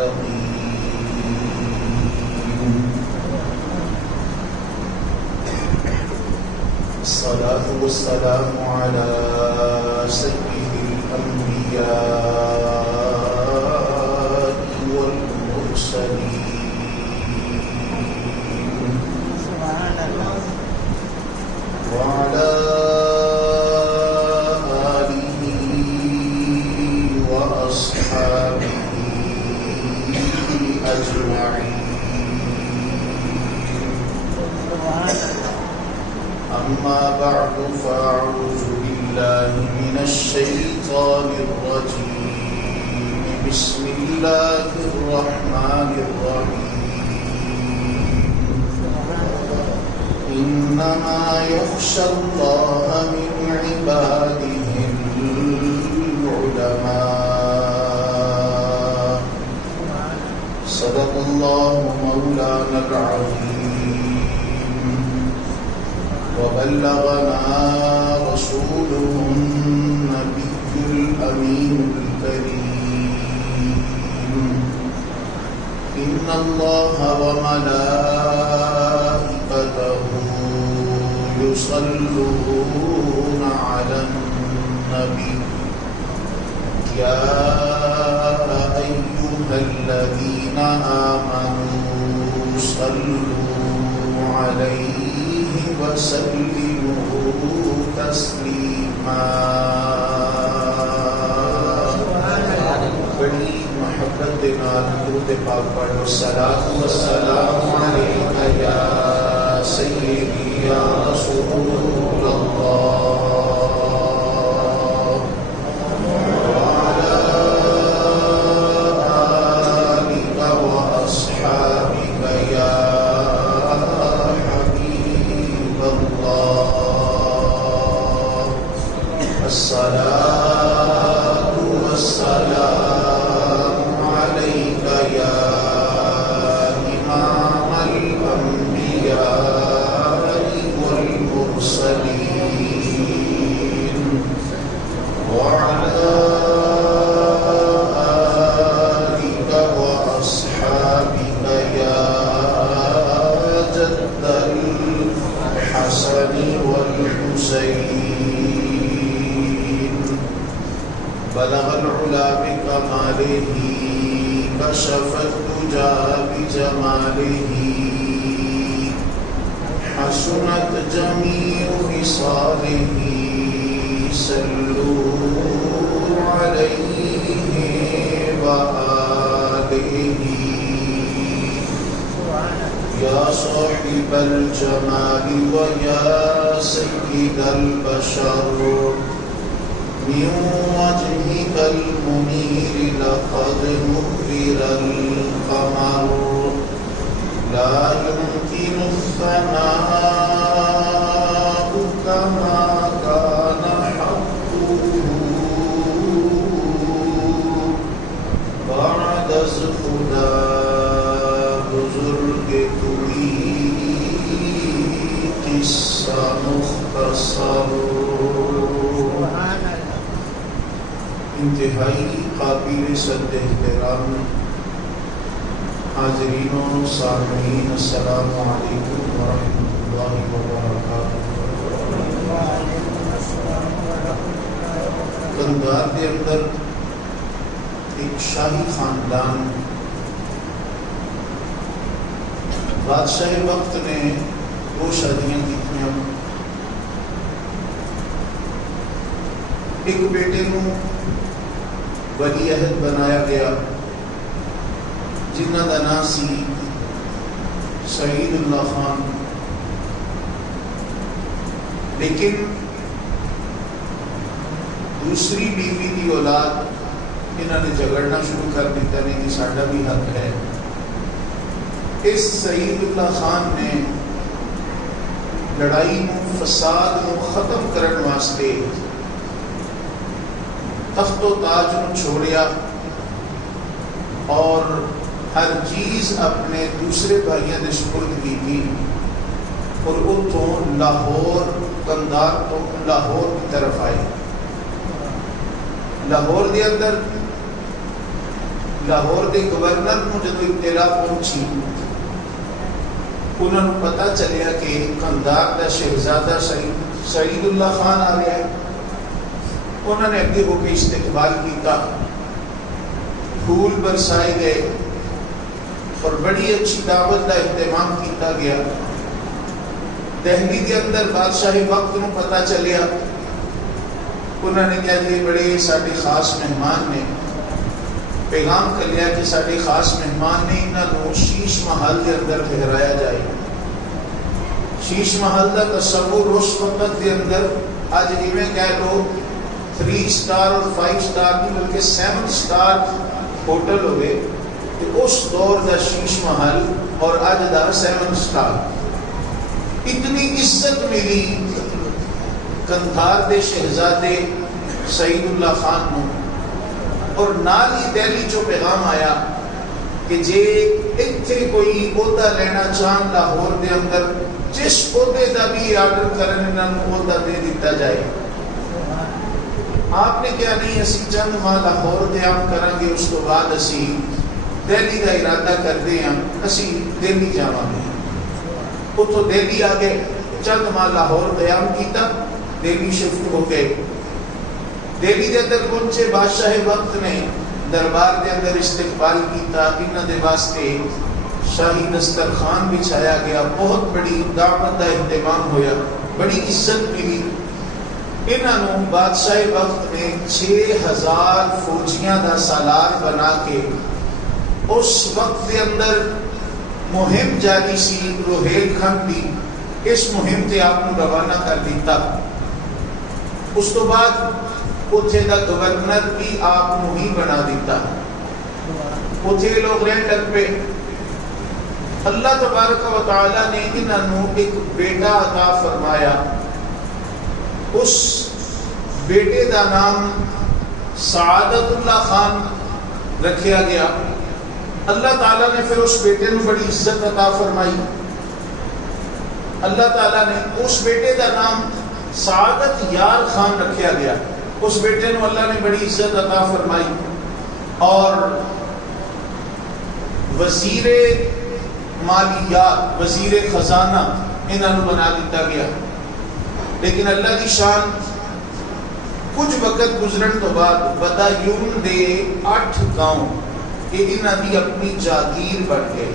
المتقين الصلاة والسلام على سيد الأنبياء والمرسلين وعلى آله وأصحابه أجمعين. أما بعد فأعوذ بالله من الشيطان الرجيم. بسم الله الرحمن الرحيم. إنما يخشى الله من عباده العلماء. صدق الله مولانا العظيم وبلغنا رسوله النبي الأمين الكريم. إن الله وملائكته يصلون على النبي يا أيها الذين آمنوا صلوا عليه وسلموا تسلیما. بڑی محبت کے نال درود پاک پڑھو. الصلاۃ والسلام علیک یا سیدی یا رسول اللہ وعلی آلک واصحابک یا الصلاة والسلام عليك يا إمام الأنبياء والمرسلين وعلى آلك وأصحابك يا جد الحسن والحسين. بلغ العلا بكماله كشف الدجى بجماله حسنت جميع خصاله صلوا عليه وآله. يا صاحب الجمال ويا سيد البشر من وجهك المنير لقد نور القمر. لا يمكن الثناء كما كان حقه بعد خدا بزرگ کوئی قصہ مختصر. انتہائی قابل صد احترام حاضرین و سامعین، السلام علیکم ورحمۃ اللہ وبرکاتہ. کندھار کے اندر ایک شاہی خاندان بادشاہ وقت نے 2 شادیاں کی. ایک بیٹے کو ولی عہد بنایا گیا جنہ کا نام سی سعید اللہ خان. لیکن دوسری بیوی کی اولاد انہوں نے جھگڑنا شروع کر دیتا نہیں کہ ساڈا بھی حق ہے. اس سعید اللہ خان نے لڑائی فساد کو ختم کرنے واسطے تخت و تاج کو چھوڑیا اور ہر چیز اپنے دوسرے بھائیوں نے سپرد کی تھی اور اتوں لاہور کندھار تو لاہور کی طرف آئے. لاہور دے اندر لاہور کے گورنر کو جب اطلاع پہنچی، انہوں نے پتہ چلیا کہ قندھار کا شہزادہ سعید اللہ خان آ گیا ہے۔ انہوں نے اگے ہو کے استقبال کیتا، پھول برسائے گئے اور بڑی اچھی دعوت کا اہتمام کیتا گیا۔ دہلی کے اندر بادشاہ وقت کو پتہ چلیا، انہوں نے کہا جی بڑے سارے خاص مہمان نے، پیغام کر لیا کہ سارے خاص مہمان نے انہوں شیش محل کے اندر ٹھہرایا جائے۔ شیش محل کا تصور اس وقت کے اندر آج میں کہہ لو 3 سٹار اور 5 سٹار کی بلکہ 7 سٹار ہوٹل ہوئے کہ اس دور کا شیش محل اور آج دا 7 سٹار۔ اتنی عزت ملی قندھار دے شہزادے سعید اللہ خان کو، اور نال ہی دہلی چو پیغام آیا کہ جے اتھے کوئی عہدہ لینا چاہن لاہور دے اندر جس عہدے دا بھی آرڈر کرنے انہوں عہدہ دے دیتا جائے۔ آپ نے کیا نہیں اسی چند ماہ لاہور قیام کریں گے، اس تو بعد اسی دہلی کا ارادہ کرتے ہیں، اسی دہلی جاواں گے۔ اتو دہلی آگے چند ماہ لاہور قیام کیتا، دہلی شفٹ ہو گئے۔ دہلی کے اندر پہنچے، بادشاہ وقت نے دربار کے اندر استقبال کیتا، انہوں دے واسطے شاہی دسترخوان بچھایا گیا، بہت بڑی دعوت کا اہتمام ہویا، بڑی عزت ملی۔ انہوں بادشاہ وقت نے 6000 فوجیاں دا سالار بنا کے اس وقت کے اندر مہم جاری سی روہیل کھنڈ دی، اس مہم سے آپ کو روانہ کر دیتا۔ اس تو بعد اتھے دا گورنر بھی آپ کو ہی بنا دیتا۔ اتھے لوگ رہن لگ پہ۔ اللہ تبارک و تعالی نے انہوں ایک بیٹا عطا فرمایا، اس بیٹے دا نام سعادت اللہ خان رکھیا گیا۔ اللہ تعالیٰ نے پھر اس بیٹے نے بڑی عزت عطا فرمائی۔ اللہ تعالیٰ نے اس بیٹے دا نام سعادت یار خان رکھیا گیا، اس بیٹے نے اللہ نے بڑی عزت عطا فرمائی، اور وزیر مالیات وزیر خزانہ انہوں بنا دیتا گیا۔ لیکن اللہ کی شان کچھ وقت گزرن تو بعد بدایون دے 8 گاؤں کہ انہوں کی اپنی جاگیر بڑھ گئے۔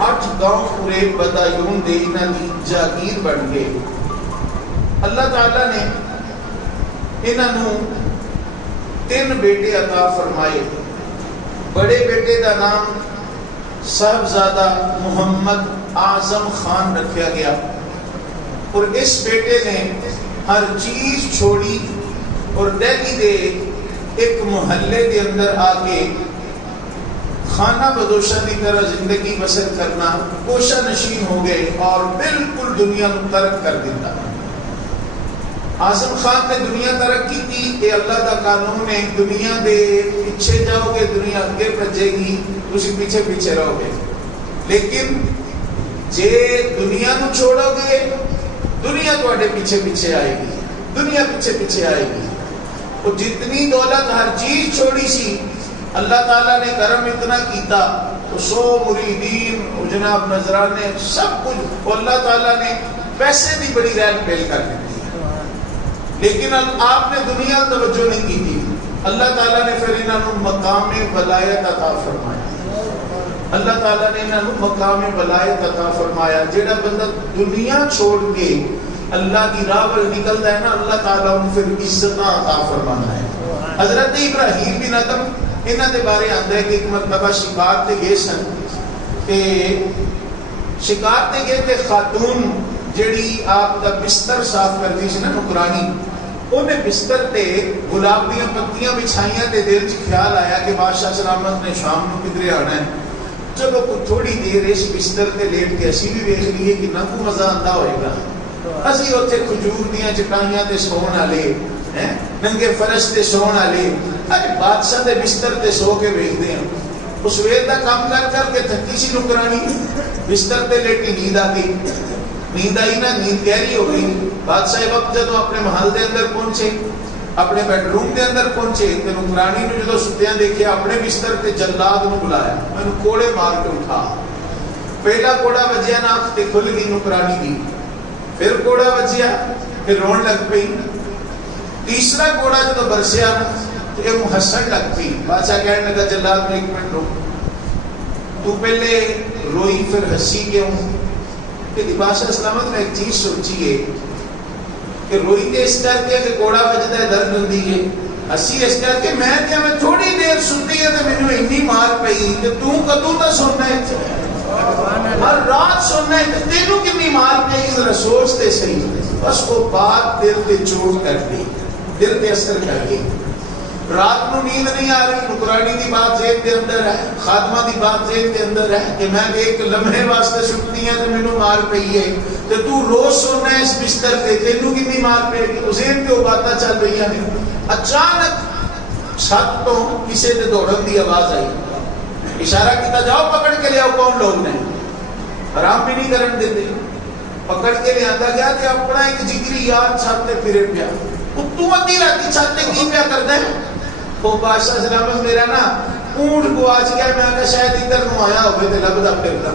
8 گاؤں پورے بدایون دے انہوں کی جاگیر بڑھ گئے۔ اللہ تعالیٰ نے انہوں 3 بیٹے عطا فرمائے۔ بڑے بیٹے دا نام صاحبزادہ محمد اعظم خان رکھا گیا، اور اس بیٹے نے ہر چیز چھوڑی اور دہلی دے ایک محلے کے اندر آ کے خانہ بدوشہ کی طرح زندگی بسر کرنا کوشہ نشین ہو گئے اور بالکل دنیا کو ترک کر دیتا۔ اعظم خان نے دنیا ترقی کی کہ اللہ کا قانون ہے دنیا دے پیچھے جاؤ گے دنیا آگے بھجے گی، تسی پیچھے پیچھے رہو گے، لیکن جے دنیا کو چھوڑو گے دنیا تواڈے پیچھے پیچھے آئے گی، دنیا پیچھے پیچھے آئے گی۔ اور جتنی دولت ہر چیز چھوڑی سی، اللہ تعالیٰ نے کرم اتنا کیتا، 100 مریدین جناب نذرانے سب کچھ، اور اللہ تعالیٰ نے پیسے بھی بڑی رین پیل کر دی، لیکن آپ نے دنیا توجہ نہیں کی تھی۔ اللہ تعالیٰ نے پھر انہوں مقام ولایت عطا فرمایا۔ اللہ تعالیٰ نے انہوں مقام ولایت عطا فرمایا۔ جیڑا بندہ دنیا چھوڑ کے اللہ کی راہ پر نکلتا ہے نا، اللہ تعالیٰ ان پھر عزت عطا فرمانا ہے۔ حضرت ابراہیم بن ادم انہوں نے بارے آتا ہے کہ ایک مرتبہ شکار تے گئے سن، کہ شکار تے گئے تے خاتون جیڑی آپ کا بستر صاف کرتی سی نا نکرانی، انہیں بستر تے گلاب دیاں پتیاں بچھائیاں تے دل چ خیال آیا کہ بادشاہ سلامت نے شام کو کدھر آنا ہے، چلو تھوڑی دیر اس بستر تے لیٹ کے اسی بھی دیکھ لیے کہ نہ کو مزہ آتا ہوئے گا۔ اسی اتنے کھجور دیاں چٹائیاں تے سون والے، ننگے فرش تے سون والے، اج بادشاہ دے بستر تے سو کے ویکھدے ہیں۔ اس ویل دا کام کر کر کے تھکی سی نکرانی، بستر تے لیٹی نیند آ گئی، نیند آئی نا، نیند گہری ہو گئی۔ بادشاہ وقت جدو اپنے محل دے اندر پہنچے، اپنے بیڈ روم دے اندر پہنچے تے نوکرانی نو جدوں ستیاں دیکھیا اپنے بستر تے جلاد نو بلایا مینوں کوڑے مار کے اٹھا. پہلا کوڑا وجیا نا اکھ تے کھل گئی نوکرانی دی, پھر کوڑا وجیا پھر رون لگ پئی, تیسرا کوڑا جدوں برسیا تے وہ ہسن لگ پئی. بادشاہ کہنے لگا جلاد میں ایک منٹ رک, تو پہلے روئی پھر ہنسی کیوں؟ کہ بادشاہ سلامت نے ایک چیز سوچی ہے کہ روئی تے اس کر کے کہ کوڑا وجدا ہے درد ہوندی ہے, ہنسی اس کر کے میں تھوڑی دیر سنتی ہے تو مینوں اتنی مار پئی کہ تو کدوں دا سننا ہے, ہر رات سننا ہے, تینوں کتنی مار پئی ذرا سوچ تے صحیح. بس وہ بات دل تے چوٹ کر دی, دل تے اثر کر گئی. رات کو نیند نہیں آ رہی, نوکرانی دی بات ذہن کے اندر ہے, خادمہ دی بات ذہن کے اندر ہے کہ میں ایک لمحے واسطے سنتی ہیں تو مینوں مار پئی ہے, تے تو روز سننا ہے اس بستر تے, تینوں کتنی مار پئی گی. ذہن تے وہ باتاں چل رہی ہیں. اچانک چھت تو کسی نے دوڑن دی آواز آئی, اشارہ کیتا جاؤ پکڑ کے لے آؤ کون لوگ نے, آرام بھی نہیں کرن دیتے. پکڑ کے لے آتا گیا کہ اپنا ایک جگری یار چھت تے پھرے پیا. تو ادھی رات چھت تے کی پیا کردا ہے؟ وہ بادشاہ سلامت میرا نا اونٹ گواچ گیا, میں کہا شاید ادھر نو آیا ہوئے تے لبدا پھردا.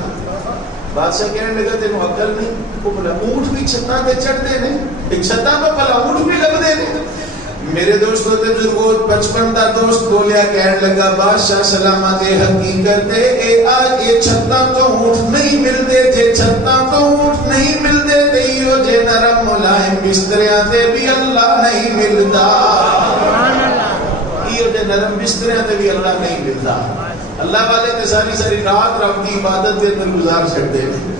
بادشاہ کہنے لگا تینوں عقل نہیں؟ وہ بولا اونٹ بھی چھتاں تے چڑھدے نے, ایک چھتاں تو بھلا اونٹ بھی لبدے نے. میرے دوستوں تے بزرگوں بچپن دا دوست بولیا کہنے لگا بادشاہ سلامت حقیقت اے آج یہ چھتاں تو اونٹ نہیں ملدے, جے چھتاں تو اونٹ نہیں ملدے تے ایو جے نرم ملائم بستریاں تے بھی اللہ نہیں ملدا. تے نرم بستریاں تے بھی اللہ نہیں ملتا. اللہ والے تے ساری ساری رات رب کی عبادت کے اندر گزار چھڑتے ہیں.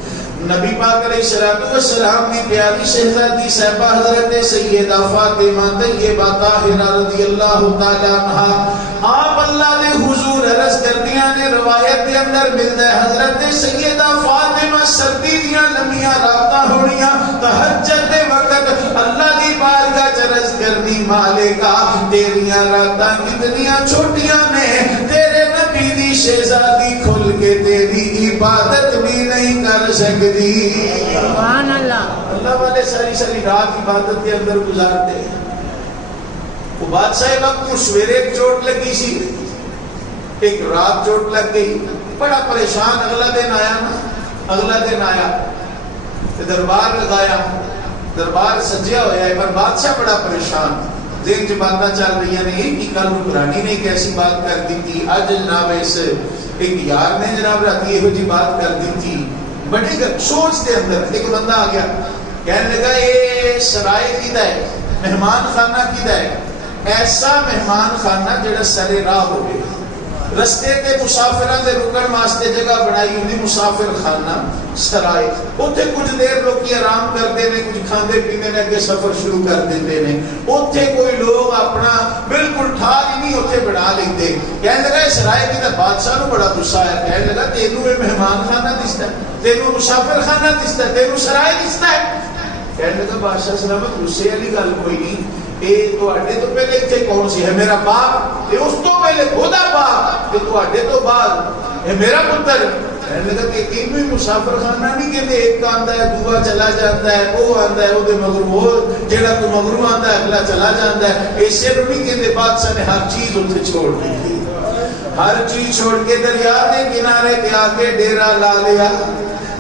نبی پاک علیہ الصلوۃ والسلام کی پیاری شہزادی صاحبہ حضرت سیدہ فاطمہ طیبہ طاہرہ رضی اللہ تعالی عنہا آپ اللہ دے حضور عرض کردیاں نے, روایت کے اندر ملتا ہے حضرت سیدہ فاطمہ سردی دیاں لمبیاں راتاں ہونیاں, تہجد دے وقت اللہ دی بارگاہ چ عرض کرنی مالکا تیریاں راتاں کتنیاں چھوٹیاں نے, تیرے نبی دی شہزادی کھل کے تیری عبادت بھی نہیں کر سکتی. سبحان اللہ. اللہ والے ساری ساری رات عبادت کے اندر گزارتے ہیں. وہ بادشاہ وقت کو سویرے ایک چوٹ لگی سی, ایک رات چوٹ لگ گئی, بڑا پریشان. اگلا دن آیا نا, اگلا دن آیا دربار لگایا, دربار سجیا ہوا ہے پر بادشاہ بڑا پریشان. ذہن چ باتاں چل رہی ہیں کہ کل نوکرانی نے کیسی بات کر دی تھی, اج جناب اس ایک یار نے جناب رات یہ جی بات کر دی تھی. بڑی سوچ کے اندر ایک بندہ آ گیا, کہنے لگا یہ سرائے کیدا ہے, مہمان خانہ کیدا ہے؟ ایسا مہمان خانہ جڑا سرے راہ ہوئے, رستے تے مسافراں دے رکن واسطے جگہ بنائی ہوندی مسافر خانہ سرائے. اوتھے کچھ دیر لوگ آرام کرتے ہیں, کچھ کھاندے پیندے نے, اگے سفر شروع کر دیتے ہیں. اوتھے کوئی لوگ اپنا بالکل ٹھار ہی نہیں اوتھے بنا لیتے. کہنے لگا سرائے کی بادشاہ نو بڑا غصہ آیا, کہنے لگا تینوں یہ مہمان خانہ دستا ہے, تینوں مسافر خانہ دستا ہے, تینوں سرائے دستا ہے. کہنے لگا بادشاہ سلامت غصے والی گل کوئی نہیں, یہ تواڈے تو پہلے اتنے کون سی ہے؟ میرا باپ. یہ اس تو پہلے خدا باپ, یہ تواڈے تو بعد ہے میرا پتر. کہنے لگا کہ تینوں ہی مسافر خانہ نہیں کہتے, ایک آندا ہے دوسرا چلا جاتا ہے, وہ آندا ہے وہ مگر وہ جہاں کوئی مگرو آندا ہے اگلا چلا جاتا ہے. ایسے نو نہیں کہتے. بادشاہ نے ہر چیز اتنے چھوڑ دی, ہر چیز چھوڑ کے دریا دے کنارے تے آ کے ڈیرا لا لیا.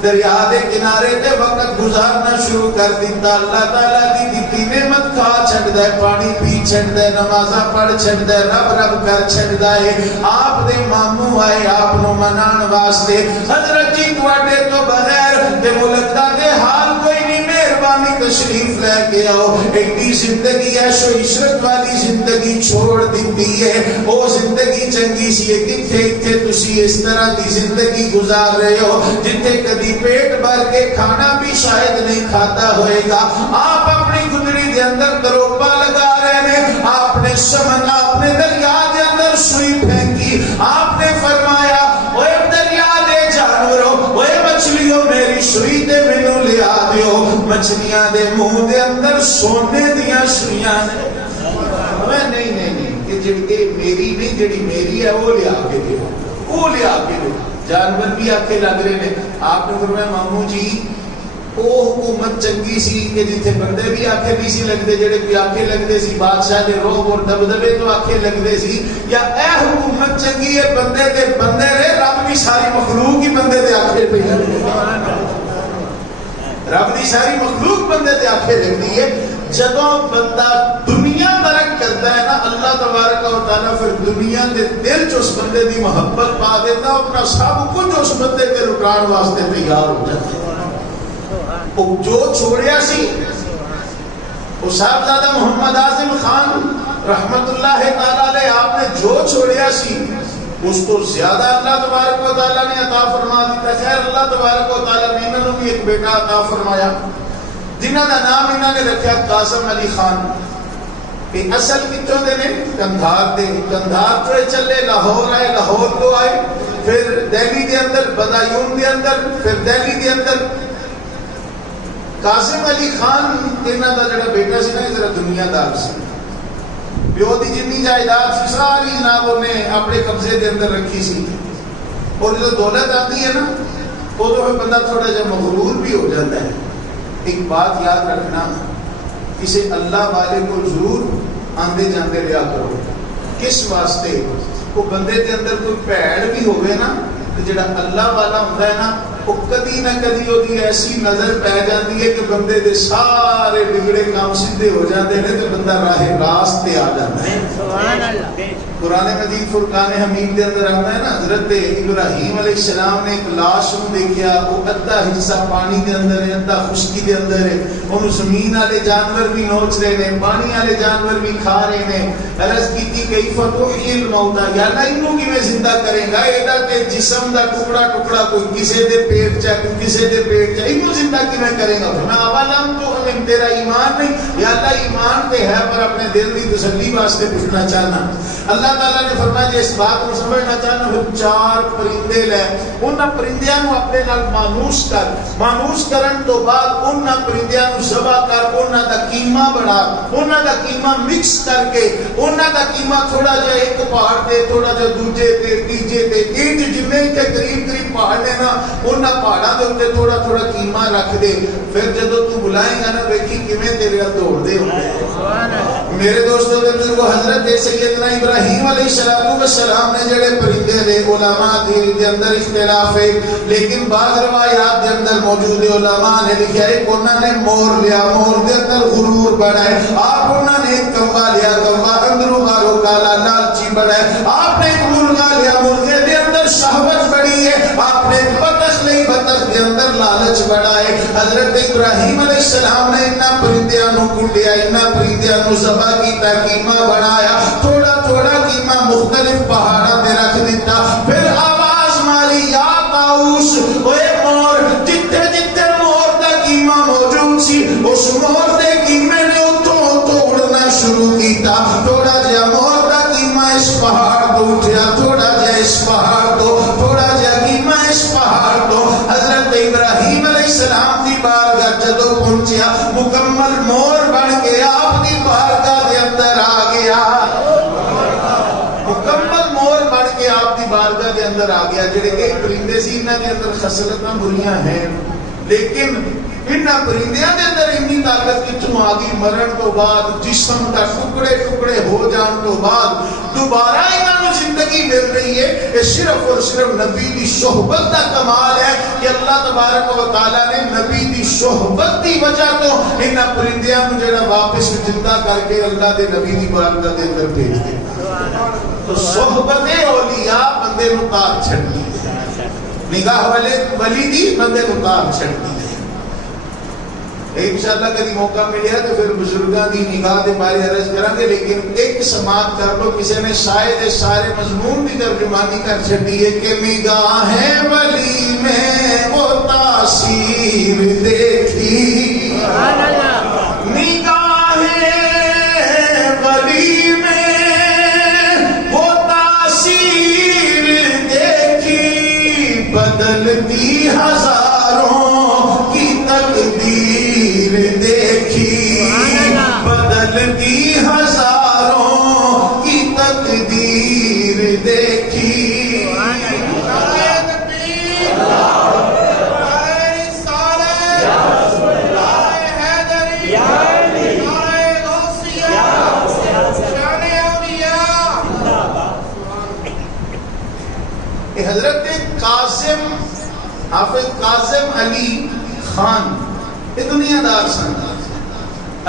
دریا دے کنارے تے وقت گزارنا شروع کر دیتا. اللہ تعالیٰ دی دتی نعمت کھا چھڑدا ہے, پانی پی چھڑدا ہے, نمازاں پڑھ چھڑدا ہے, رب رب کر چھڑدا ہے. آپ دے ماموں آئے آپ نو منان واسطے, حضرت جی تواڈے تو بغیر تے ملک دا تے حال کوئی نہیں, مہربانی تشریف لے کے آؤ. ایڈی زندگی عیش و عشرت والی زندگی چھوڑ دیتی ہے, وہ زندگی چنگی سی ہے کتھے اتھے تسی اس طرح دی زندگی گزار رہے ہو جتھے کدی پیٹ بھر کے کھانا بھی شاید نہیں کھاتا ہوئے گا. آپ اپنی گدڑی دے اندر دروپا لگا رہے ہیں, آپ نے سمن آپ نے دریا دے اندر سوئی پھینکی. آپ نے فرمایا اوے دریا دے جانوروں, اوے مچھلیوں میری سوئی دے مینوں لیا دیو. مچھلیاں دے منہ دے اندر سونے دیاں سوئیاں نے. نہیں نہیں نہیں کہ جڑی میری نہیں, جڑی میری ہے وہ لیا کے دیو, وہ لیا کے دیو. جانور بھی آکھے لگ رہے ہیں. آپ نے فرمایا ماموں جی وہ حکومت چنگی سی کہ جتنے بندے بھی آکھے نہیں سی لگتے، جڑے کوئی آکھے لگتے سی بادشاہ دے روب اور دبدبے تو آکھے لگتے سی، یا اے حکومت چنگی ہے بندے دے بندے رہے، رب کی ساری مخلوق ہی بندے دے آکھے پہ رب کی ساری مخلوق بندے دے آکھے لگتی ہے۔ جدوں بندہ دنیا درک کرتا ہے نا، اللہ تبارک و تعالیٰ پھر دنیا دے دل چ اس بندے دی محبت پا دیتا، اپنا سب کچھ اس بندے تے لٹان واسطے تیار ہو جاتا ہے۔ وہ جو چھوڑیا سی وہ صاحبزادہ محمد اعظم خان رحمت اللہ تعالیٰ علیہ آپ نے جو چھوڑیا سی اس کو زیادہ اللہ تبارک و تعالیٰ نے عطا فرما دیتا۔ خیر اللہ تبارک و تعالیٰ نے انہوں نے ایک بیٹا عطا فرمایا جنہوں کا نام انہوں نے رکھا قاسم علی خان۔ یہ اصل کتوں دے نے؟ کندھار دے۔ کندھار تو چلے لاہور آئے، لاہور کو آئے، پھر دہلی دے اندر، بدایون دے اندر، پھر دہلی دے اندر۔ قاسم علی خان انہوں کا جڑا بیٹا سی نا ذرا دنیا دار سی، پیو دی جنی جائیداد سی ساری جناب انہیں اپنے قبضے دے اندر رکھی سی، اور جو دولت آتی ہے نا وہ تو بندہ تھوڑا جا مغرور بھی ہو جاتا ہے۔ ایک بات یاد رکھنا، کسی اللہ والے کو ضرور آندے جاندے لیا کرو۔ کس واسطے؟ وہ بندے دے اندر کوئی بھیڑ بھی ہوئے نا، جڑا اللہ والا ہوتا ہے نا وہ کدی نہ کدی وہ ایسی نظر پہ جاتی ہے کہ بندے دے سارے بگڑے کام سیدھے ہو جاتے ہیں تو بندہ راہ راست پہ آ جاتا ہے۔ سبحان اللہ۔ قرآن مجید فرقان حمید کے اندر آتا ہے نا، حضرت ابراہیم علیہ السلام نے ایک لاش کو دیکھا، وہ ادھا حصہ پانی کے اندر ہے، ادھا خشکی کے اندر ہے، انہوں زمین والے جانور بھی نوچ رہے ہیں، پانی والے جانور بھی کھا رہے ہیں۔ عرض کی کیف تحیی الموتى، یا اللہ انہوں کی میں زندہ کریں گا، ایڈا کہ جسم دا ٹکڑا ٹکڑا کوئی کسے دے پیٹ چاہ کوئی کسے دے پیٹ چاہ، انہوں زندہ کی میں کریں گا۔ میں اولم تو ہمیں تیرا ایمان نہیں، یا اللہ ایمان تے ہے پر اپنے دل کی تسلی واسطے پوچھنا چاہنا۔ اللہ تعالیٰ نے فرمایا جی اس بات کو سمجھنا چاہنا، پھر 4 پرندے لے، انہاں پرندیاں نو اپنے نال مانوس کر، مانوس کرن تو بعد انہاں پرندیاں نو ذبح کر، انہاں دا قیمہ بڑھا، انہاں دا قیمہ مکس کر کے، انہاں دا قیمہ تھوڑا جا ایک پہاڑ تے، تھوڑا جا دوجے تے، تیجے تے، انج جنے کے قریب قریب پہاڑ نے نا، انہاں پہاڑاں دے اوپر تھوڑا تھوڑا قیمہ رکھ دے، پھر جدوں تو بلائیں گا نا ویکھی کیویں تیرے ال دوڑ دے ہوندے۔ میرے دوستو بزرگو، حضرت سیدنا ابراہیم علیہ السلام نے جڑے پرندے دے علماء دے اندر اختلاف ہے، لیکن بعض روایات دے اندر موجود علماء نے لکھا ہے کہ انہوں نے مور لیا، مور دے اندر غرور بڑھا ہے، آپ انہوں نے ایک کوا لیا، کوا اندروں مارو کالا لالچی بڑھا ہے، آپ نے ایک مرغا لیا، مرغے دے اندر شہوت بڑی ہے، آپ نے بطخ نہیں، بطخ دے اندر لالچ بڑھا ہے۔ حضرت ابراہیم علیہ السلام نے انہاں پرندیاں نو کڈیا، انہاں پرندیاں نو ذبح کیتا، قیمہ بنایا، تھوڑا تھوڑا قیمہ مختلف پہاڑاں تے رکھ دیتا، پھر آواز ماری یا طاؤس، اوے مور، جتھے جتھے مور دا قیمہ موجود سی اس مور دے قیمے نے اتوں تو اڑنا شروع کیتا، تھوڑا جہا مور دا قیمہ اس پہاڑ تو اٹھیا، تھوڑا جہا اس پہاڑ تو، تھوڑا جہا قیمہ اس پہاڑ تو۔ حضرت ابراہیم علیہ السلام دی بارگاہ جدوں پہنچیا، مکمل مور بن کے آپ دی بارگاہ دے اندر آ گیا، مکمل مور بن کے آپ دی بارگاہ دے اندر آ گیا۔ جڑے ایک پرندے سی انہاں دے اندر خصلتاں بریاں ہیں، لیکن انہاں پرندیاں دے اندر اتنی طاقت کتھوں آ گئی، مرن تو بعد جسم دا ٹکڑے ٹکڑے ہو جان تو بعد دوبارہ انہاں نوں زندگی مل رہی ہے۔ یہ صرف اور صرف نبی دی صحبت دا کمال ہے کہ اللہ تبارک و تعالیٰ نے نبی دی صحبت دی وجہ تو انہاں پرندیاں نوں جڑا واپس زندہ کر کے اللہ دے نبی دی بارگاہ دے اندر بھیج دیا۔ تو صحبت اولیاء بندے نوں تار چھڈدی ہے، نگاہ والے ولی دی بندے نوں تار چھڈدی ہے۔ انشاءاللہ کبھی موقع ملیا تو پھر بزرگاں دی نگاہ دے بارے عرض کریں گے، لیکن ایک سماعت کر لو، کسی نے شاید سارے مضمون کی ترجمانی کر چھڈی ہے کہ نگاہ ولی میں وہ تاثیر دیکھی، نگاہ ولی میں وہ تاثیر دیکھی، بدلتی ہزاروں کی تقدیر دیکھی، بدلتی ہزاروں کی تقدیر دیکھی۔ نعرہ تکبیر، نعرہ رسالت، کہ حضرت قاسم حافظ قاسم علی خان یہ دنیا دار سن،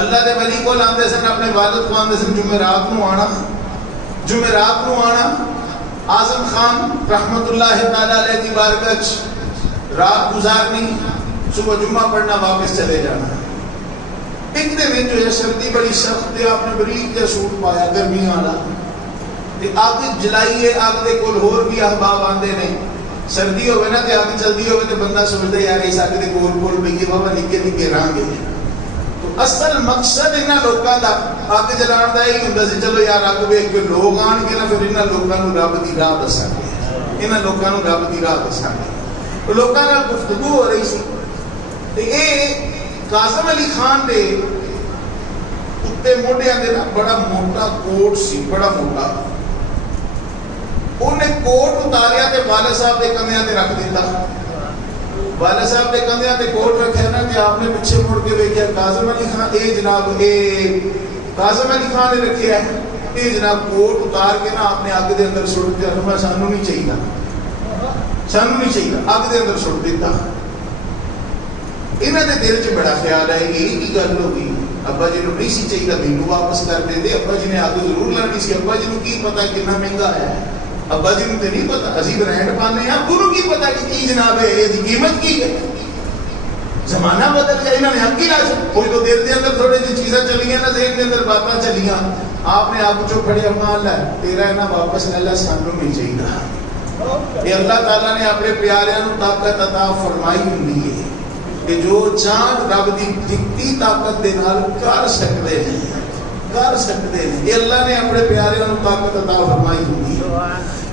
اللہ دے ولی کو لاندے سن، اپنے والد کو آندے سن جمعرات نو آنا اعظم خان رحمت اللہ تعالی علیہ دی بارگاہ وچ رات گزارنی، صبح جمعہ پڑھنا، واپس چلے جانا۔ ایک دن جو ہے سردی بڑی سخت ہے، آپ نے بریک جا سوٹ پایا گرمی والا، اگ جلائی ہے، اگ دے کول ہور بھی احباب آندے نے، سردی ہوئے نا تے اگ چلدی ہوئے تے بندہ سمجھدا یار اس اگ دے کول پئیے بابا نکے رہاں گے۔ تو اصل مقصد انہاں لوکاں دا اگ جلان دا ہی ہوندا سی، چلو یار اگ ویکھ کے لوگ آن کے نا پھر انہاں لوکاں نوں رب دی راہ دساں گے، انہاں لوکاں نوں رب دی راہ دساں گے۔ لوکاں نال گفتگو ہو رہی سی تے اے قاسم علی خان دے اتے موڈیاں دے نا بڑا موٹا کوٹ سی، بڑا موٹا، انہیں کوٹ اتاریا تے والد صاحب دے کندھیاں تے رکھ دیتا۔ والد صاحب دے کندھیاں تے کوٹ رکھیا نا تے آپ نے پیچھے مڑ کے ویکھیا قاسم علی خان، اے جناب اے قاسم علی خان نے رکھیا ہے، اے جناب کوٹ اتار کے نا آپ نے اگ دے اندر سٹ دیا، فرمایا سانوں نہیں چاہیے، اگ دے اندر سٹ دیتا۔ انہاں دے دل چ بڑا خیال آئے گی کی گل ہو گئی، ابا جی نوں نہیں سی چاہیے، مینوں واپس کر دے دے، ابا جی نے اگ ضرور لانی سی، ابا جی نوں کی پتہ کتنا مہنگا ہے، ابا جی نوں تے نہیں پتہ، اسی برانڈ پانے ہیں، گرو کی پتہ کہ کی جناب ہے یہ دی قیمت کی ہے۔ زمانہ بدل گیا، انہوں نے حق کی لاج، کوئی تو دل دے اندر تھوڑے جی چیزاں چلیاں نا، ذہن دے اندر باتاں چلیاں، آپ نے آپ چو پڑھیا مان لا تیرا ہے نا واپس اللہ سانوں نہیں چاہیے۔ یہ اللہ تعالیٰ نے اپنے پیاریاں نوں طاقت عطا فرمائی ہوندی ہے کہ جو چاند رب دی دتی طاقت دے نال کر سکتے ہیں، یہ اللہ نے اپنے پیاریاں نوں طاقت عطا فرمائی ہوندی ہے۔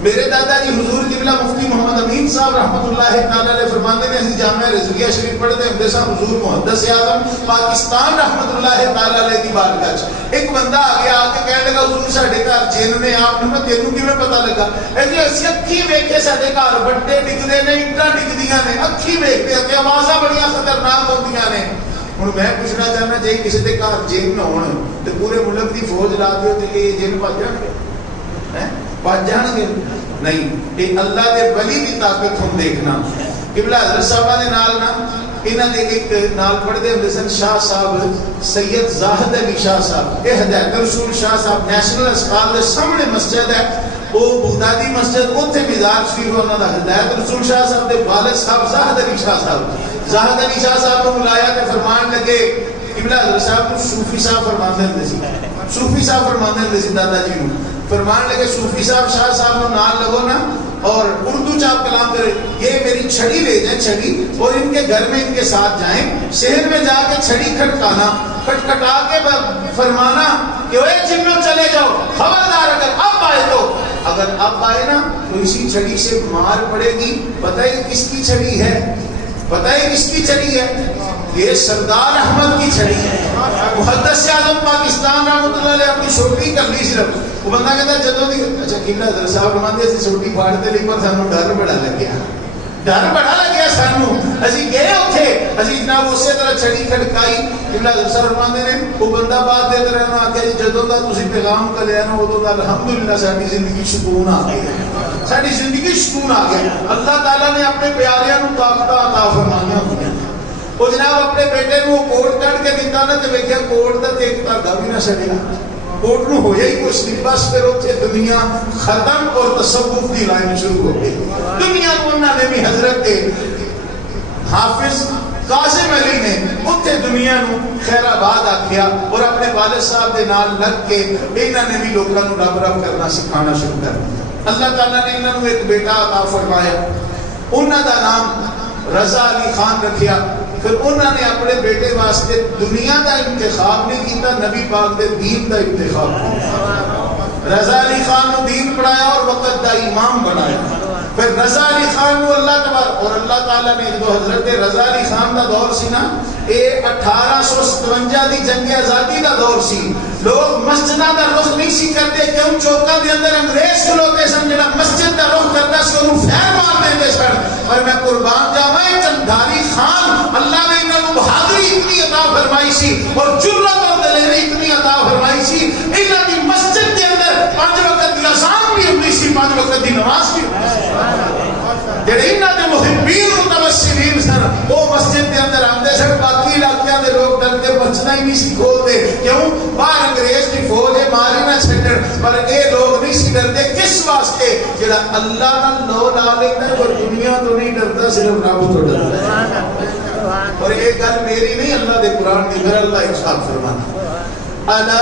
میرے دادا جی حضور قبلہ مفتی محمد امین صاحب رحمۃ اللہ تعالی علیہ فرماتے ہیں اسی جامعہ رضویہ شریف پڑھتے ہیں، ہمدے صاحب حضور محدث اعظم پاکستان رحمۃ اللہ تعالی علیہ دی بارگاہ وچ ایک بندہ آ گیا، آ کے کہنے لگا حضور ساڈے گھر جن نے آپ نے تینوں کیویں پتہ لگا؟ اے جی اسی اکھی ویکھے ساڈے گھر بٹے ڈگدے نے، اینٹاں ڈگدیاں نے، اکھی ویکھتے تے آوازاں بڑیاں خطرناک ہوندیاں نے۔ ہن میں پوچھنا چاہنا جے کسی دے گھر جن ہون تے پورے ملک دی فوج لا دیو تے اے جن بھج جان گے، بھج جان گے؟ نہیں، یہ اللہ دے ولی دی طاقت ہم دیکھنا۔ قبلہ حضرت صاحبہ دے نال نا انہاں دے ایک نال پڑھدے ہوندے سن شاہ صاحب سید زاہد علی شاہ صاحب، یہ ہدایت رسول شاہ صاحب نیشنل اسپتال دے سامنے مسجد ہے، وہ بغدادی مسجد، اوتھے مزار شریف انہاں دا ہدایت رسول شاہ صاحب دے والد صاحب زاہد علی شاہ صاحب کو بلایا تے فرمان لگے، قبلہ حضرت صاحب کو صوفی صاحب فرماندے ہوندے سی دادا جی نوں، فرمان لگے صوفی صاحب شاہ صاحب نو نال لگو نا اور اردو چاپ کلام کرے، یہ میری چھڑی لے جائیں، چھڑی، اور ان کے گھر میں ان کے ساتھ جائیں، شہر میں جا کے چھڑی کھٹکانا، کھٹکھٹا کے فرمانا کہ اے جنوں چلے جاؤ، خبردار اگر اب آئے تو، اگر اب آئے نا تو اسی چھڑی سے مار پڑے گی۔ بتائیے کس کی چھڑی ہے؟ کس کی چھڑی ہے؟ یہ سردار احمد کی چھڑی ہے۔ محدث اعظم پاکستان رحمۃ اللہ علیہ اپنی چھوٹی کر لی صرف، وہ بندہ کہتا ہے جدوں دی اچھا قبلہ حضرت صاحب فرماتے ہیں چھوٹی پھاڑتے لئی پر سانوں ڈر بڑا لگیا سانوں، اسی گئے اوتھے، اسی جناب اسی طرح چھڑی کھڑکائی، قبلہ حضرت صاحب فرماتے ہیں وہ بندہ بات دیتے رہنا آکھیا جی جدوں دا تسی پیغام کلیا نا ادوں دا الحمدللہ ساڈی زندگی سکون آ گیا، اللہ تعالیٰ نے اپنے پیاریاں نوں طاقت عطا فرمائیاں ہوئیاں۔ وہ جناب اپنے بیٹے نوں کوٹ کٹ کے دیتا نا تے ویکھیا کوٹ دا تے ایک دھاگا بھی نہ سڑیا، کوٹ نوں ہویا ہی کچھ نہیں، بس پھر اوتھے دنیا ختم اور تصوف دی لائن شروع ہو گئی۔ دنیا کو انہاں نے بھی حضرت حافظ قاسم علی نے اوتھے دنیا نوں خیر آباد آکھیا اور اپنے والد صاحب دے نال لگ کے انہاں نے بھی لوکاں نوں رب رب کرنا سکھانا شروع کر دیا۔ اللہ تعالیٰ نے انہاں نوں ایک بیٹا عطا فرمایا، انہاں دا نام رضا علی خان رکھیا۔ پھر انہوں نے اپنے بیٹے واسطے دنیا دا انتخاب نہیں کیتا، نبی پاک دے دین دا انتخاب کیا۔ رضا علی خان کو دین پڑھایا اور وقت دا امام بنایا۔ پھر رضا علی خان کو اللہ تبارک اور اللہ تعالیٰ نے جو حضرت رضا علی خان دا دور سی نا، یہ 1857 دی جنگ آزادی دا دور سی، لوگ مسجداں دا رخ نہیں سی کرتے، کیوں چوکاں دے اندر انگریز کھلوتے سن، جڑا مسجد دا رخ کرتا سی انہوں فیر مار دیندے سن۔ اور میں قربان جاواں چندھاری خان، اللہ نے انہاں نوں بہادری اتنی عطا فرمائی سی اور جرأت اور دلیری اتنی عطا فرمائی سی، انہاں دی مسجد دے اندر 5 وقت دی اذان بھی ہوندی سی، 5 وقت دی نماز بھی ہوندی سی۔ نہیں سی کھول دے. کیوں؟ باہر انگریز کی فوج ہے ماری نہ چھڈن, پر اے لوگ نہیں سی ڈردے. کس واسطے؟ جڑا اللہ نال لو لا لیندا ہے وہ دنیا تو نہیں ڈردا, صرف رب تو ڈردا ہے. اور یہ گل میری نہیں, اللہ دے قرآن کی. میرا اللہ ارشاد فرمانا الا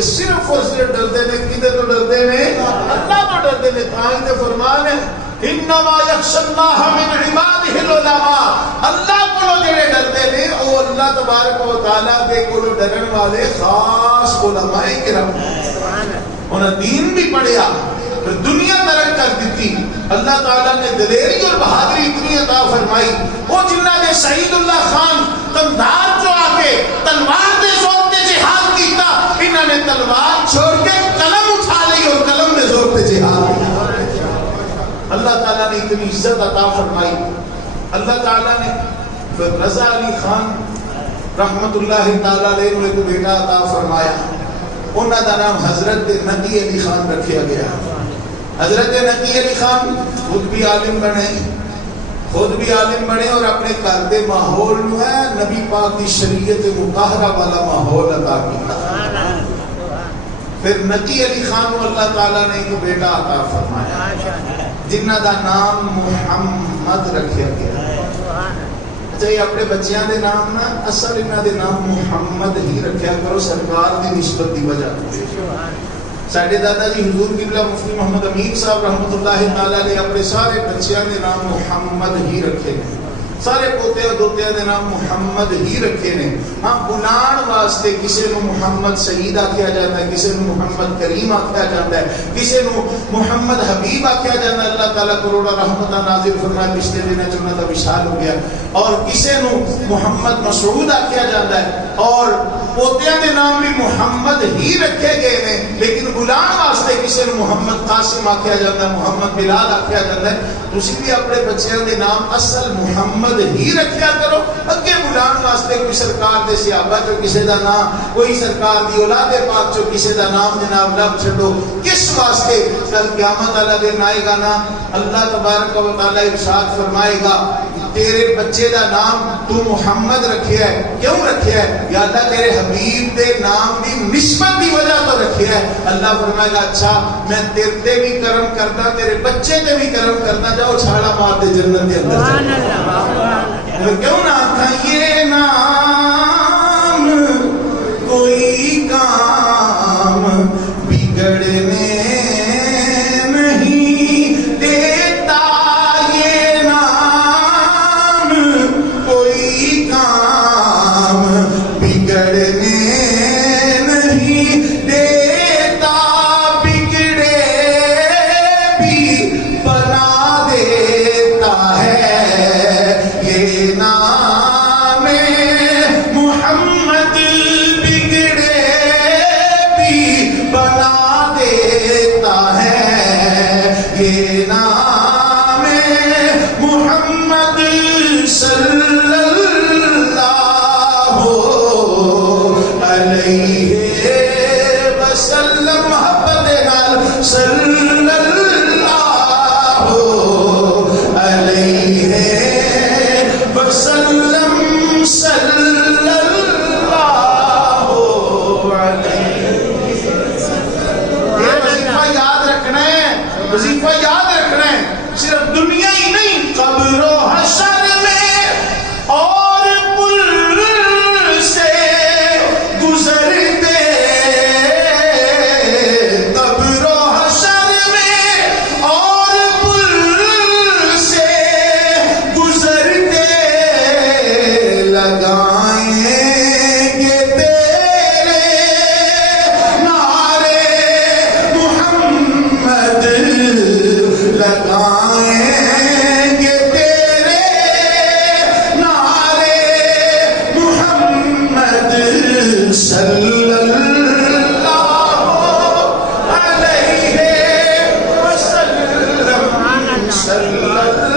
صرف اور صرف ڈردے نے. کدے تو ڈردے نے؟ اللہ تو ڈردے نے. تاں تے فرمان ہے انما یخشى اللہ من عباده العلماء. اللہ کو جڑے ڈردے نے او اللہ تبارک و تعالی دے کو ڈرن والے خاص علماء کرام. انہاں دین بھی پڑھیا, دنیا ترک کر دیتی. اللہ تعالیٰ نے دلیری اور بہادری اتنی عطا فرمائی. وہ جنہ نے سعید اللہ خان کندھار جو آ کے تلوار دے زور تے جہاد کیتا, انہوں نے تلوار چھوڑ کے قلم اٹھا لی اور قلم دے زور تے جہاد کیا. اللہ تعالیٰ نے اتنی عزت عطا فرمائی. اللہ تعالیٰ نے رضا علی خان رحمت اللہ تعالیٰ علیہ کو ایک بیٹا عطا فرمایا. انہوں کا نام حضرت نقی علی خان رکھا گیا. حضرت نقی علی خان خود بھی عالم بنے اور اپنے گھر کے ماحول میں ہے نبی پاک کی شریعت مطہرہ والا ماحول عطا کیا. پھر نقی علی خان کو اللہ تعالیٰ نے ایک بیٹا عطا فرمایا جنہ کا نام محمد رکھا گیا. اچھا, یہ اپنے بچیاں دے نام نا اصل انہاں دے نام محمد ہی رکھیا کرو سرکار دی نسبت دی وجہ. ساڈے دادا جی حضور قبلہ مفتی محمد امین صاحب رحمۃ اللہ تعالی علیہ اپنے سارے بچیاں دے نام محمد ہی رکھے نے. سارے پوتے اور دوتیاں دے نام محمد ہی رکھے نے. ہاں, بلان واسطے کسے نو محمد سعید آکھیا جاتا ہے, کسے نو محمد کریم آکھیا جاتا ہے, کسے نو محمد حبیب آکھیا جاتا ہے. اللہ تعالیٰ کروڑا رحمتہ نازل فرمائے پچھلے دن چنہ کا وشال ہو گیا. اور کسے نو محمد مسعود آکھیا جاتا ہے. اور پوتیاں دے نام بھی محمد ہی رکھے گئے نے, لیکن بلان واسطے کسے نو محمد قاسم آکھیا جاتا ہے, محمد بلال آکھیا جاتا ہے. تسی بھی اپنے بچیاں دے نام اصل محمد ہی رکھیا کرو. اگے بلان واسطے کوئی سرکار دے صحابہ چو کسے دا نام, کوئی سرکار دی اولاد پاک چو کسے دا نام جناب لب چھڑو. کس واسطے؟ کل قیامت والا دن آئے گا نا, اللہ تبارک و تعالی ارشاد فرمائے گا تیرے بچے دا نام تو محمد رکھیا ہے. کیوں رکھیا ہے؟ یا اللہ تیرے حبیب دے نام دی نسبت دی وجہ تو رکھیا ہے. اللہ فرمائے گا اچھا میں تیرے تے بھی کرم کرتا, تیرے بچے تے بھی کرم کرتا, جاؤ چھاڑا مار دے جنت دے اندر. کیوں نہ آتا یہ نام کوئی کام بگڑنے صلی اللہ علیہ وسلم صلی اللہ علیہ۔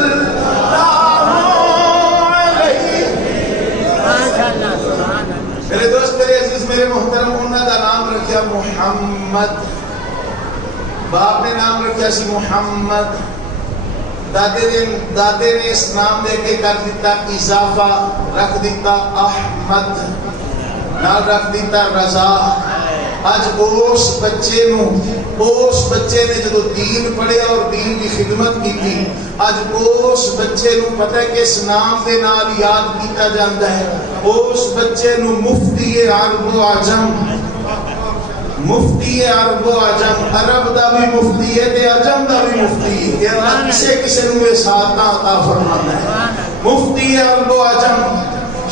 میرے دوست، میرے عزیز، میرے محترم، انہوں کا نام رکھیا محمد، باپ نے نام رکھیا سی محمد، دادے نے اس نام دے کے کر دیتا اضافہ، رکھ دیتا احمد، نال رکھ دیتا رضا۔ اج اس بچے نے جدو دین پڑھیا اور دین کی خدمت کی تھی، اج اس بچے نو پتہ ہے کہ اس نام دے نال یاد کیتا جاندا ہے، اس بچے نو مفتی عرب و عجم، مفتی عرب و عجم، عرب دا بھی مفتی ہے تے عجم دا بھی مفتی ہے، کہ اللہ کسے نو یہ ساتھ عطا فرماتا ہے۔ مفتی عرب و عجم،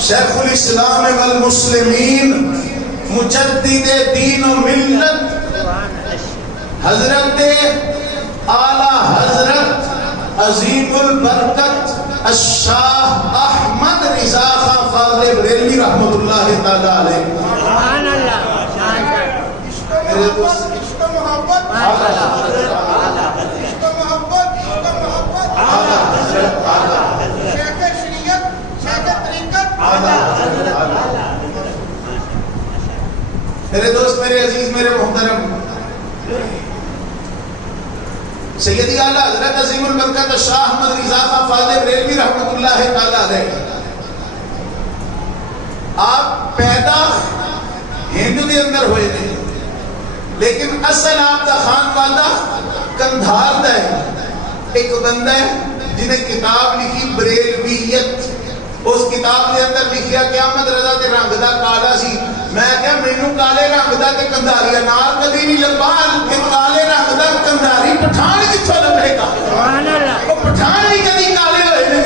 شیخ الاسلام والمسلمین، مجدد دین و ملت، حضرت اعلی حضرت عظیم البرکت الشاہ احمد رضا خان فاضل بریلوی رحمۃ اللہ تعالی علیہ۔ سبحان اللہ، میرے دوست، عشق محبت، عشق محبت، شیخ شریعت، شیخ طریقت، میرے دوست، میرے عزیز، میرے محترم، سیدی اعلیٰ حضرت عظیم البرکت شاہ احمد رضا خان فاضل بریلوی رحمۃ اللہ تعالی علیہ، آپ پیدا ہند کے اندر ہوئے تھے، لیکن اصل آپ کا خانوادہ کندھار دا ہے۔ ایک بندہ ہے جنہیں کتاب لکھی بریلویت، اس کتاب کے اندر لکھیا کہ احمد رضا تے رنگ دا کالا سی، میں کہا مینوں کالے رنگ دا تے کندھاریا نال کدی نہیں لبا، کہ کالے رنگ دا کندھاری پٹھان کتھوں لبے گا؟ سبحان اللہ، وہ پٹھان بھی کدی کالے ہوئے نے،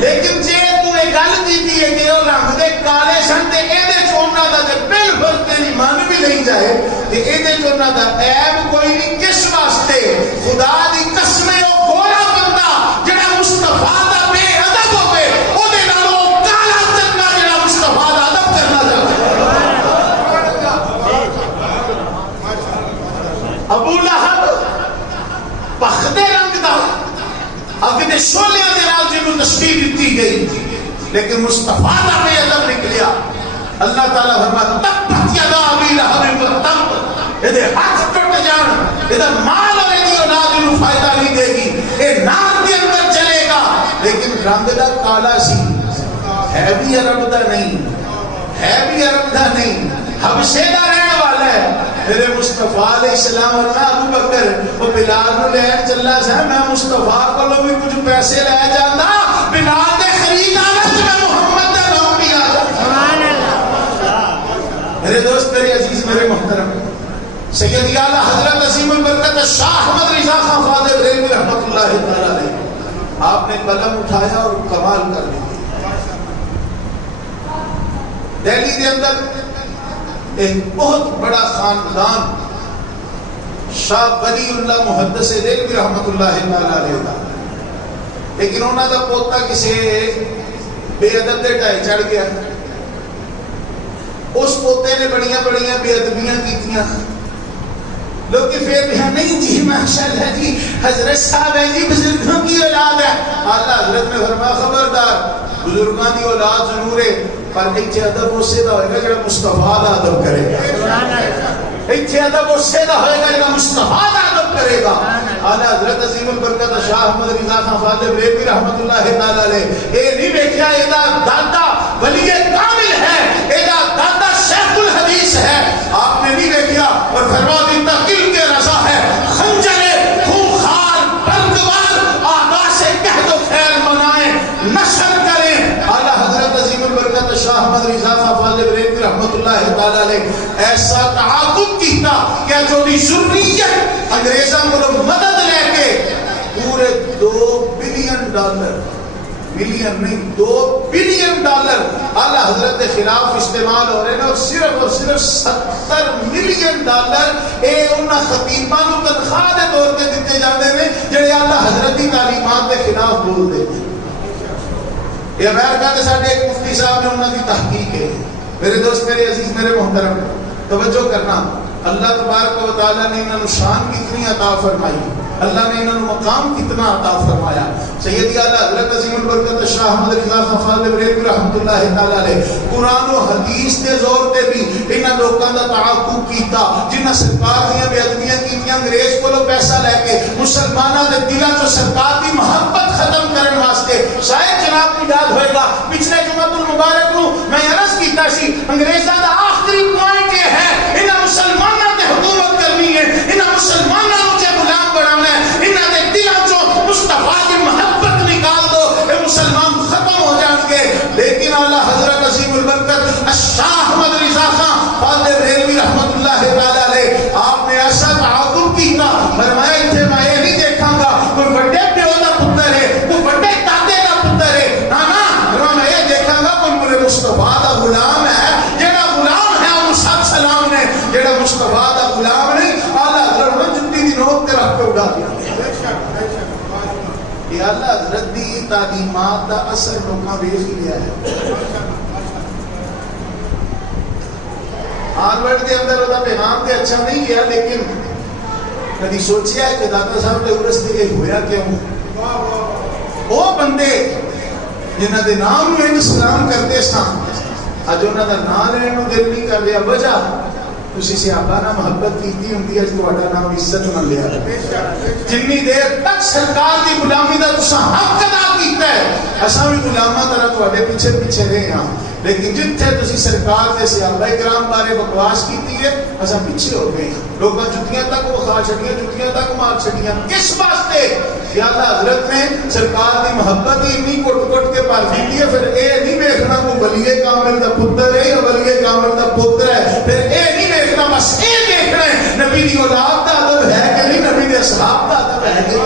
لیکن جے تو یہ گل کیتی ہے کہ وہ رنگ دے کالے سن تے ایدے چ انہاں دا تے بالکل تیری من بھی نہیں جائے تے ایدے چ انہاں دا عیب کوئی نہیں، کس واسطے؟ خدا دی قسم او گولا بندہ جڑا مصطفیٰ دا بے ادب ہوے او دے نالوں کالا چنگا جڑا مصطفیٰ دا ادب کرنا جاوے۔ ابو لہب پخدے رنگ دا اگے شولیاں دے نال جنوں تشبیہ دتی گئی، لیکن مصطفیٰ دا بے ادب نکلیا۔ اللہ تعالیٰ فرماتا تبت یدا ابی لہب وتب، یہ ہاتھ ٹوٹ جان، یہ مال اور یہ اولاد نوں فائدہ نہیں دے گی، یہ نار کے اندر چلے گا، لیکن رنگ دا کالا سی، ہے بھی عرب دا نہیں، ہے بھی عرب دا نہیں، حبشے دا رہنے والا ہے۔ میرے مصطفیٰ علیہ السلام اور میں ابو بکر وہ بلال نو لین چلا سا، میں مصطفیٰ کو بھی کچھ پیسے لے جانا، بلال دے خرید آنا تو میں محمد دا نام بھی آ جاتا۔ سبحان اللہ۔ میرے دوست، میرے عزیز، میرے محترم، سیدی اعلیٰ حضرت عظیم البرکت شاہ احمد رضا خان فاضل بریلوی رحمۃ اللہ تعالی علیہ، آپ نے قلم اٹھایا اور کمال کر دیا۔ دہلی کے اندر ایک بہت بڑا خاندان شاہ ولی اللہ محدث دہلوی رحمۃ اللہ تعالی علیہ کا، لیکن انہوں کا پوتا کسی بے ادب کے ٹائے چڑھ گیا، اس پوتے نے بڑیاں بڑیاں بے ادبیاں کیتیاں، لوگ پھر بھی نہیں جی ماشاءاللہ جی حضرت صاحب ہے جی بزرگوں کی اولاد ہے۔ اعلیٰ حضرت نے فرمایا خبردار، بزرگوں کی اولاد ضرور ہے، پر ایتھے ادب اسے دا ہوئے گا جڑا مصطفیٰ دا ادب کرے گا، ایتھے ادب اسے دا ہوئے گا جڑا مصطفیٰ دا ادب کرے گا۔ اعلیٰ حضرت عظیم البرکت شاہ احمد رضا خان فاضل بریلوی رحمۃ اللہ تعالی علیہ، اے نہیں دیکھا ایدا دادا ولی کامل ہے، ایدا دادا شیخ الحدیث ہے، آپ نے نہیں دیکھا، اور فرما دیتا کل کے رضا ہے خنجر خونخوار بلگوار آقا سے کہہ دو خیر منائیں نشر کریں۔ اعلیٰ حضرت عظیم البرکت شاہ احمد رضا خان فاضل بریلوی رحمۃ اللہ تعالی علیہ ایسا تعاقب کیتا کہ جو دی ضروریت انگریزاں کو مدد لے کے پورے 2 بلین ڈالر، ملین نہیں 2 بلین ڈالر اعلیٰ حضرت کے خلاف استعمال ہو رہے ہیں، اور صرف 70 ملین ڈالر اے انہاں خطیباں نوں تنخواہ دے طور تے دتے جاندے نے جڑے اعلیٰ حضرت دی تعلیمات کے خلاف بول دے۔ یہ امریکہ کے ساڈے ایک مفتی صاحب نے انہاں دی تحقیق ہے، میرے دوست، میرے عزیز، میرے محترم، توجہ کرنا، اللہ تبارک و تعالیٰ نے انہوں شان کتنی عطا فرمائی، اللہ نے انہوں مقام کتنا عطا فرمایا۔ سیدی اعلیٰ حضرت عظیم البرکت شاہ احمد رضا خان فاضل بریلوی رحمۃ اللہ تعالیٰ علیہ قرآن و حدیث کے زور تے بھی انہاں لوکاں دا تعاقب کیتا جنہاں سرکار دیاں بے ادبیاں کیتیاں، انگریز کولوں پیسہ لے کے مسلماناں دے دلاں چوں سرکار دی محبت ختم کرن واسطے۔ شاید جناب کو یاد ہوئے گا پچھلے جمعۃ المبارک نو میں عرض کیتا سی انگریزاں دا آخری پوائنٹ یہ ہے انہاں مسلماناں تے حکومت کرنی ہے، انہاں مسلماناں نوں تے غلام بنانا ہے، انہاں دے دلاں چوں مصطفیٰ دی محبت نکال دو، اے مسلمان ختم ہو جان گے۔ لیکن اعلیٰ حضرت عظیم البرکت شاہ احمد رضا خان فاضل بریلوی رحمۃ اللہ تعالیٰ علیہ آپ نے ایسا تعاقب کیتا، فرمایا اتنے میں یہ نہیں دیکھاں گا کوئی بڑے پیو دا پتر ہے، کوئی بڑے دادے دا پتر ہے، نا نا، میں یہ دیکھاں گا کوئی مولے مصطفیٰ دا غلام ہے، جڑا غلام ہے انہوں سب سلام نے، جڑا مصطفیٰ دا غلام نہیں اعلیٰ حضرت نے جتنی دی نوک تے رکھ کے اڑا دیا۔ یہ اعلیٰ حضرت دی تعلیمات دا اثر لوگاں ویکھ ہی لیا ہے۔ ہارورڈ کے اندر وہ پیغام تے اچھا نہیں گیا، لیکن کبھی سوچیا ہے کہ داتا صاحب نے ارس کے ہویا کیوں؟ وہ بندے جنہاں دے نام نو انج سلام کرتے سن، اج انہاں دا نام لینے نو دل نہیں کر رہا، وجہ تسی صحابہ نال محبت کیتی ہوندی ہے، تہاڈا نام عزت نہ لیا۔ جنی دیر تک سرکار دی غلامی دا تساں حق ادا کیتا ہے، اساں بھی غلاماں طرح تہاڈے پیچھے پیچھے رہے ہاں، لیکن جتھے تسی سرکار دے صحابہ کرام بارے بکواس کیتی ہے اساں پیچھے ہو گئے، لوگاں جتیاں تک وکھا چھڑیاں، جتیاں تک مار چھڑیاں، کس واسطے؟ کہ اعلیٰ حضرت نے سرکار دی محبت ہی اتنی کٹ کٹ کے پال دیتی ہے، پھر اے نہیں ویکھنا کوئی ولی کامل دا پتر ہے یا ولی کامل دا پتر ہے، پھر اے نہیں ویکھنا، بس اے دیکھنا ہے نبی دی اولاد دا ادب ہے کہ نہیں، نبی دے اصحاب دا ادب ہے کہ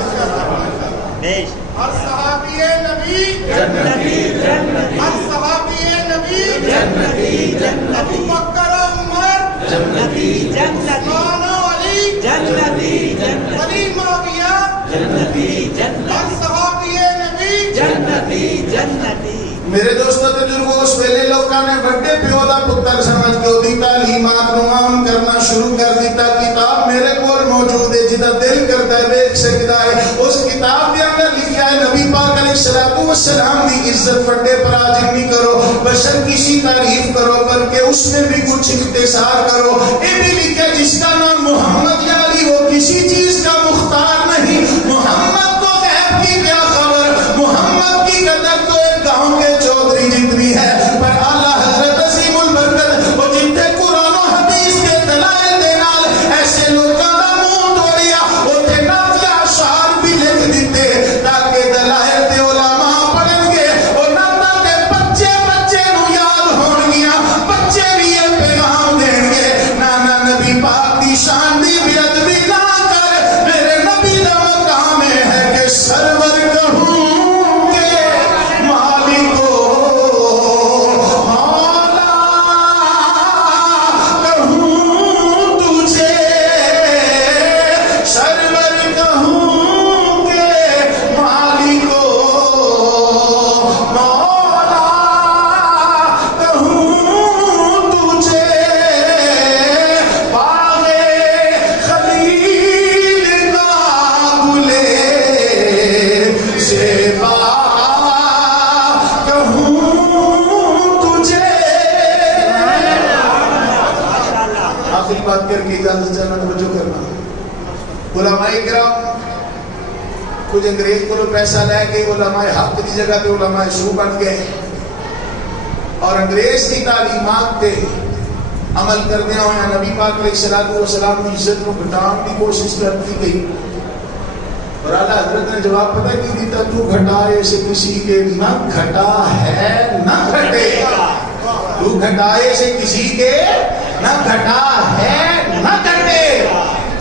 نہیں۔ ہر صحابی نبی جنتی جنتی، ہر صحابی نبی جنتی جنتی، ابو بکر عمر جنتی جنتی، عثمان علی جنتی جنتی، علی معاویہ جنتی جنتی، ہر صحابی نبی جنتی جنتی۔ میرے دوستوں تجربہ اس ویلے لوگوں نے بڑے پیو دا پتر سمجھ کے دی تعلیمات نو عام کرنا شروع کر دیتا۔ کتاب میرے کول موجود ہے، جدا دل کرتا ہے دیکھ سکتا ہے، اس کتاب کے اندر لکھا ہے نبی پاک علیہ السلام کی عزت بڑے پر عاجز نہیں کرو، بشر کسی تعریف کرو بلکہ اس میں بھی کچھ اختصار کرو۔ یہ بھی لکھا جس کا نام محمد یا علی وہ کسی چیز کا مختار نہیں، محمد کو غیب کی کیا خبر، محمد کی قدر تو ایک گاؤں کے چودھری جتنی ہے، پر اعلیٰ حضرت عظیم البرکت وہ جتنے قرآن و حدیث کے دلائل دے نال ایسے لوگوں کا منہ توڑیا، وہ تے نفس اشعار بھی لکھ دیتے تاکہ دلائل تے علماء پڑھن گے، اور نہ تے بچے بچے نو یاد ہون گیا، بچے بھی یہ پیغام دیں گے، نانا نبی پاک دی شان دی بے ادبی نہ کر، میرے نبی دا مقام ہے کہ سرور کہوں بات کر کے اجازت چاہنا توجہ کرنا۔ علماء کرام کچھ انگریز کو پیسہ لے کے علماء حق کی جگہ پہ علماء سو بن گئے، اور انگریز کی تعلیمات پہ عمل کرنے ہوئے نبی پاک علیہ السلام کی عزت کو گھٹانے کی کوشش کرتی گئی، اور اعلیٰ حضرت نے جواب پتہ کی دیتا، تو گھٹائے سے کسی کے نہ گھٹا ہے نہ گھٹے گا، تو گھٹائے سے کسی کے نہ گھٹا ہے نہ گھٹے،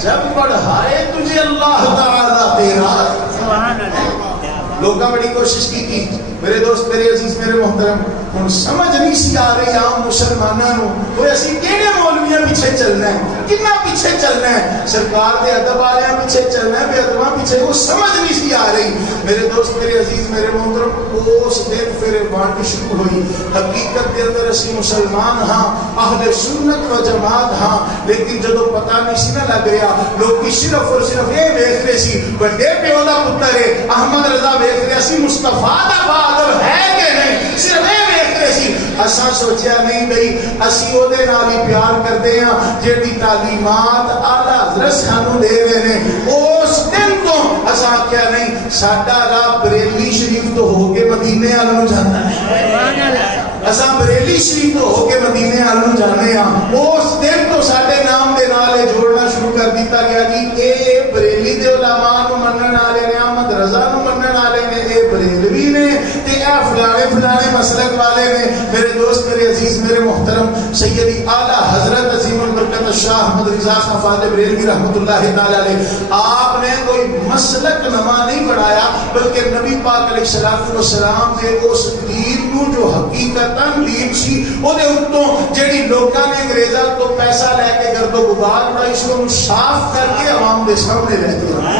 جب بڑھائے تجھے اللہ تعالیٰ تیرا۔ سبحان اللہ۔ لوگاں بڑی کوشش کی تھی، میرے دوست میرے عزیز میرے محترم، ہن سمجھ نہیں سی آ رہی عام مسلماناں نوں، کوئی اسی کیڑے مولویاں پیچھے چلنا ہے، کنا پیچھے چلنا ہے؟ سرکار دے ادب والے پیچھے چلنا ہے، بے ادباں پیچھے وہ سمجھ نہیں سی آ رہی۔ میرے دوست، میرے عزیز، میرے محترم، اس دن پھر بانٹ شروع ہوئی۔ حقیقت دے اندر اسی مسلمان ہاں، اہل سنت و جماعت ہاں، لیکن جدو پتہ نہیں سی نہ لگ رہا، لوگ صرف اور صرف یہ ویکھ رہے سی بڑے پیو دا پتر ہے احمد رضا، ویکھ رہے سی مصطفیٰ دا بادل ہے کہ نہیں، صرف یہ ویکھ رہے سی۔ اساں سوچیا نہیں بھئی اسی او دے نال ہی پیار کردے ہاں جیڑی تعلیمات اعلی حضرت سانو دے رہے نے۔ اس دن تو اساں آکھیا نہیں، ساڈا راہ بریلی شریف تو ہو کے مدینے وال نوں جانا ہے، اساں بریلی شریف تو ہو کے مدینے وال نوں جانے ہاں۔ اس دن تو ساڈے نام دے نال جوڑنا شروع کر دیتا گیا جی اے بریلی دے علماء نوں منن والے نے، احمد رضا نوں منن والے نے، اے بریلوی نے تے اے فلانے فلانے مسلک والے نے۔ میرے دوست، میرے عزیز، میرے محترم، سیدی اعلی حضرت عظیم البرکت شاہ احمد رضا خان فاضل بریلوی رحمۃ اللہ تعالی علیہ، آپ نے کوئی مسلک نواں نہیں بنایا بلکہ نبی پاک علیہ الصلوۃ والسلام نے اس دین نو جو حقیقتاً دین سی او دے اتوں جڑی لوکاں نے انگریزاں تو پیسہ لے کے گرد و غبار اڑائی سی انہوں صاف کر کے عوام دے سامنے لے دیا۔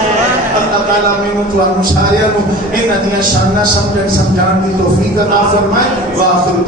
اللہ تعالیٰ مینوں تانوں ساریاں نوں انہاں دیاں شاناں سمجھن سمجھان دی توفیق عطا فرمائے۔ واخر